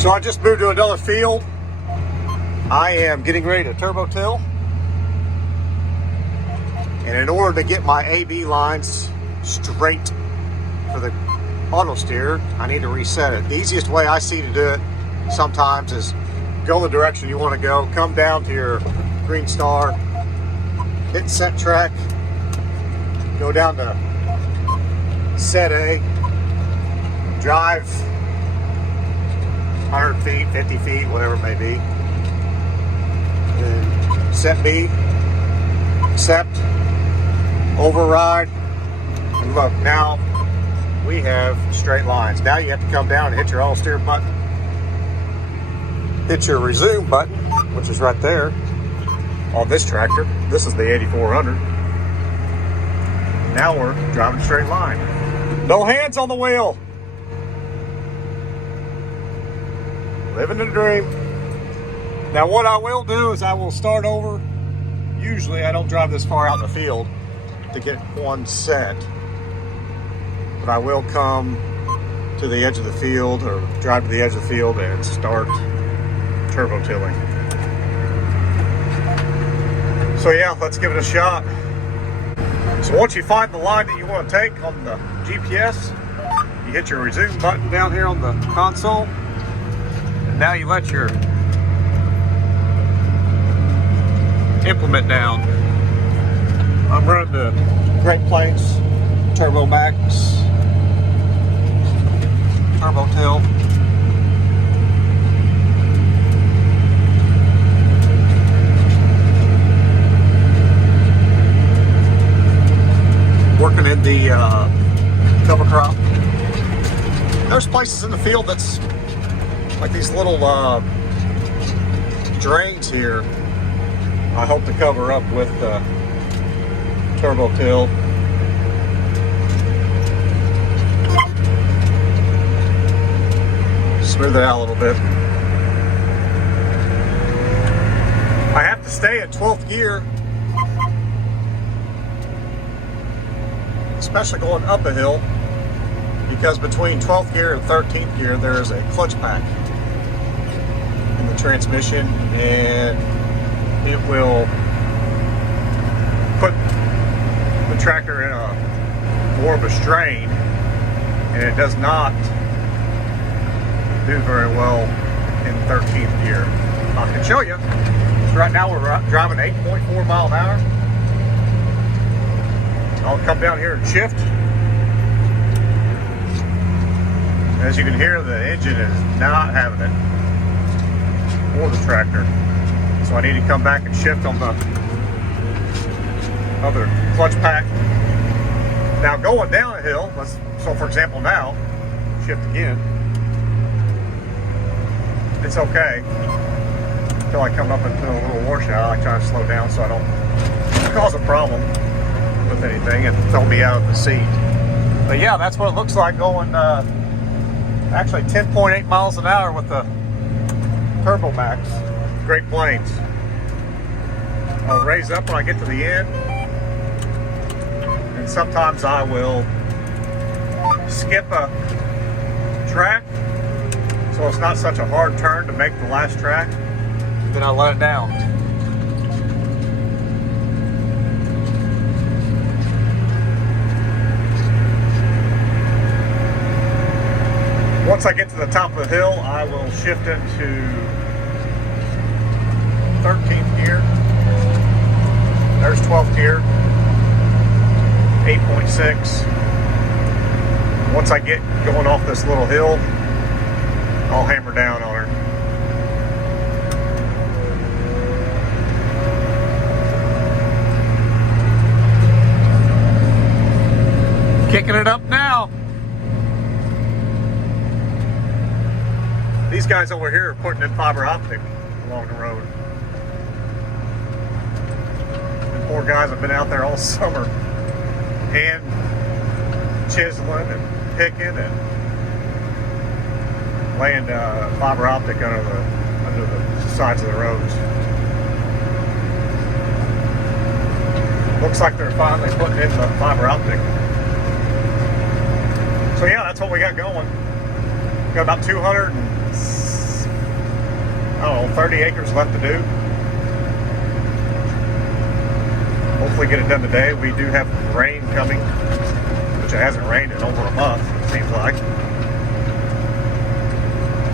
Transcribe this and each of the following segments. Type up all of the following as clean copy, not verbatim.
So I just moved to another field. I am getting ready to turbo till. And in order to get my AB lines straight for the auto steer, I need to reset it. The easiest way I see to do it sometimes is go the direction you want to go, come down to your Greenstar, hit set track, go down to set A, drive 100 feet, 50 feet, whatever it may be. Then set B, accept, override, and look, now we have straight lines. Now you have to come down and hit your auto steer button, hit your resume button, which is right there on this tractor. This is the 8400. Now we're driving a straight line. No hands on the wheel. Living the dream. Now what I will do is I will start over. Usually I don't drive this far out in the field to get one set. But I will come to the edge of the field or drive to the edge of the field and start turbo tilling. So yeah, let's give it a shot. So once you find the line that you want to take on the GPS, you hit your resume button down here on the console. And now you let your implement down. I'm running the Greatplains Turbomax turbo till. Working in the cover crop. There's places in the field that's like these little drains here. I hope to cover up with turbo till. Smooth it out a little bit. I have to stay at 12th gear, especially going up a hill, because between 12th gear and 13th gear there is a clutch pack in the transmission, and it will put the tractor in a more of a strain, and it does not do very well in 13th gear. I can show you. So right now we're driving 8.4 mile an hour. I'll come down here and shift. As you can hear, the engine is not having it, or the tractor. So I need to come back and shift on the other clutch pack. Now going down a hill, so for example now, shift again. It's okay. Until I come up into a little washout, I try to slow down so I don't cause a problem with anything and throw me out of the seat. But yeah, that's what it looks like going actually 10.8 miles an hour with the Turbomax Greatplains. I'll raise up when I get to the end, and sometimes I will skip a track so it's not such a hard turn to make the last track. Then I'll let it down. Once I get to the top of the hill, I will shift into 13th gear. There's 12th gear, 8.6. Once I get going off this little hill, I'll hammer down on her. Kicking it up now. These guys over here are putting in fiber optic along the road. The poor guys have been out there all summer, hand chiseling and picking and laying fiber optic under the sides of the roads. Looks like they're finally putting in the fiber optic. So yeah, that's what we got going. Got about 260 don't know, 30 acres left to do. Hopefully get it done today. We do have rain coming, which it hasn't rained in over a month, it seems like.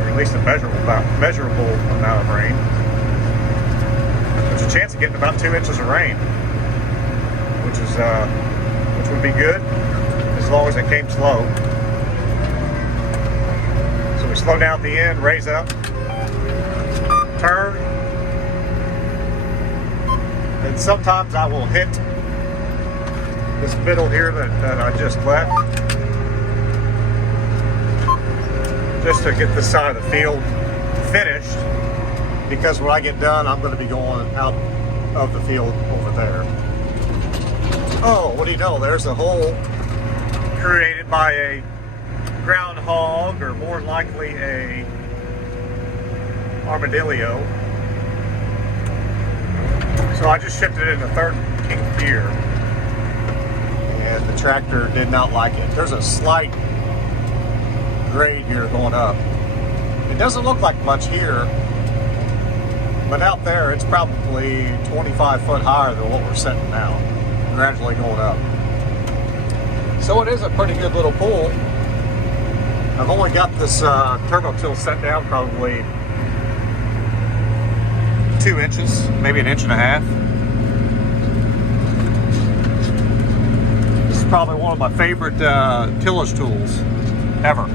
Or at least a measurable amount of rain. There's a chance of getting about 2 inches of rain, which would be good as long as it came slow. So we slow down at the end, raise up, turn, and sometimes I will hit this middle here that I just left, just to get this side of the field finished, because when I get done I'm going to be going out of the field over there. Oh, what do you know, there's a hole created by a groundhog, or more likely a armadillo. So I just shifted it into third gear, and the tractor did not like it. There's a slight grade here going up. It doesn't look like much here, but out there it's probably 25 foot higher than what we're setting now, gradually going up. So it is a pretty good little pool. I've only got this turbo till set down probably 2 inches, maybe 1.5 inches. This is probably one of my favorite tillage tools ever,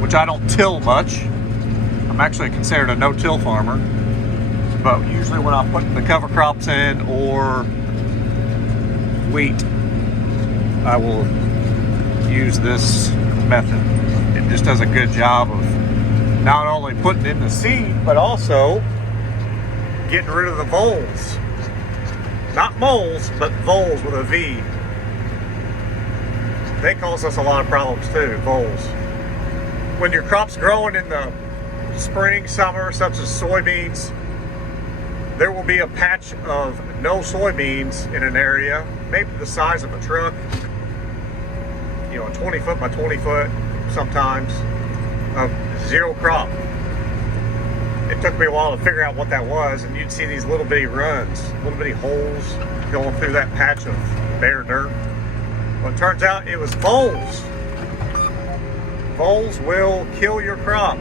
which I don't till much. I'm actually considered a no-till farmer, but usually when I'm putting the cover crops in or wheat, I will use this method. It just does a good job of not only putting in the seed, but also getting rid of the voles. Not moles, but voles with a V. They cause us a lot of problems too, voles. When your crop's growing in the spring, summer, such as soybeans, there will be a patch of no soybeans in an area, maybe the size of a truck, you know, 20 foot by 20 foot sometimes, of zero crop. It took me a while to figure out what that was, and you'd see these little bitty runs, little bitty holes going through that patch of bare dirt. Well, it turns out it was voles. Voles will kill your crop.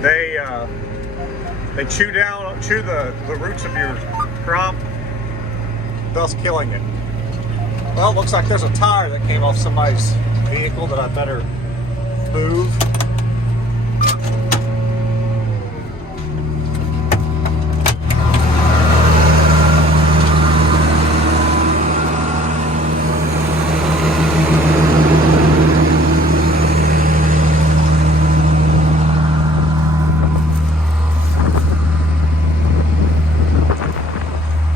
They chew the roots of your crop, thus killing it. Well, it looks like there's a tire that came off somebody's vehicle that I better move.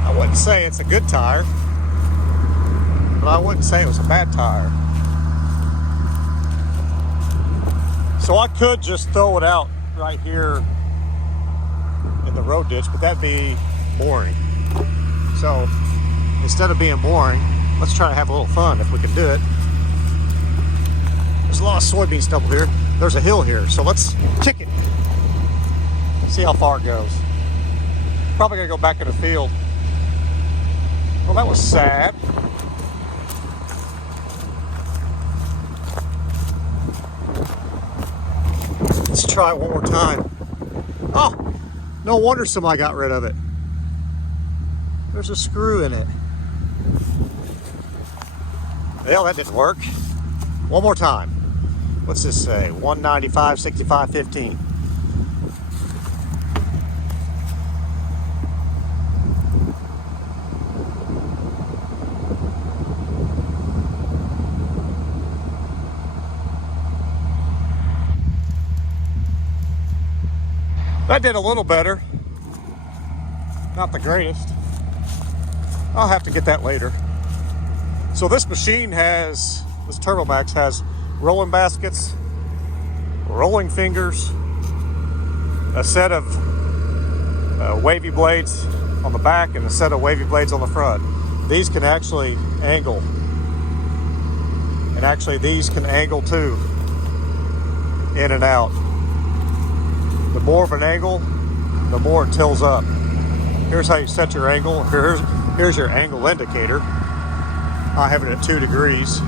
I wouldn't say it's a good tire, but I wouldn't say it was a bad tire. So I could just throw it out right here in the road ditch, but that'd be boring. So instead of being boring, let's try to have a little fun if we can do it. There's a lot of soybean stubble here. There's a hill here, so let's kick it. See how far it goes. Probably gonna go back in the field. Well, that was sad. Let's try it one more time. Oh, no wonder somebody got rid of it. There's a screw in it. Well, that didn't work. One more time. What's this say? 195, 65, 15. That did a little better. Not the greatest. I'll have to get that later. So this machine has, this Turbomax has rolling baskets, rolling fingers, a set of wavy blades on the back and a set of wavy blades on the front. These can actually angle. And actually these can angle too, in and out. the more of an angle, the more it tills up. Here's how you set your angle. Here's your angle indicator. I have it at 2 degrees.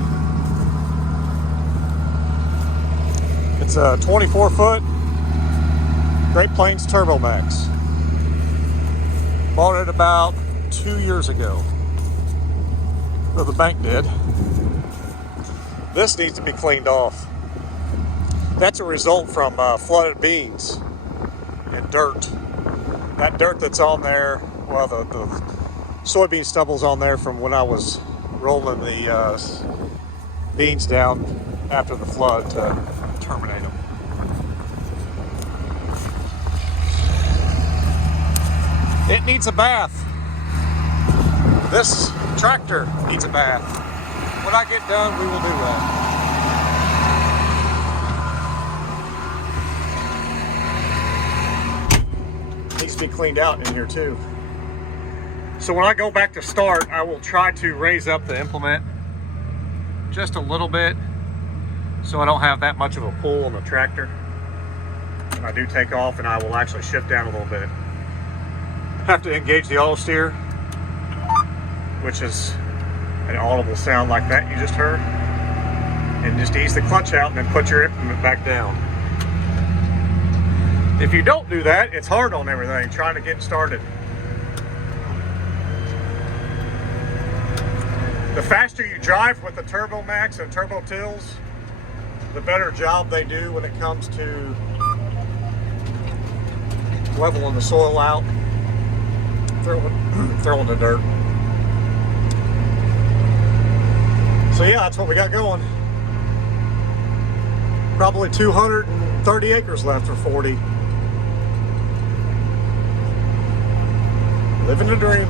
It's a 24-foot Greatplains Turbomax. Bought it about 2 years ago. Well, the bank did. This needs to be cleaned off. That's a result from flooded beans and dirt. That dirt that's on there, well, the soybean stubble's on there from when I was rolling the beans down after the flood to terminate them. It needs a bath. This tractor needs a bath. When I get done, we will do that. Needs to be cleaned out in here too. So when I go back to start, I will try to raise up the implement just a little bit so I don't have that much of a pull on the tractor. When I do take off, and I will actually shift down a little bit. Have to engage the auto steer, which is an audible sound like that you just heard, and just ease the clutch out and then put your implement back down. If you don't do that, it's hard on everything trying to get started. The faster you drive with the Turbomax and Turbo Tills, the better job they do when it comes to leveling the soil out, throwing the dirt. So yeah, that's what we got going. Probably 230 acres left, or 40. Living the dream.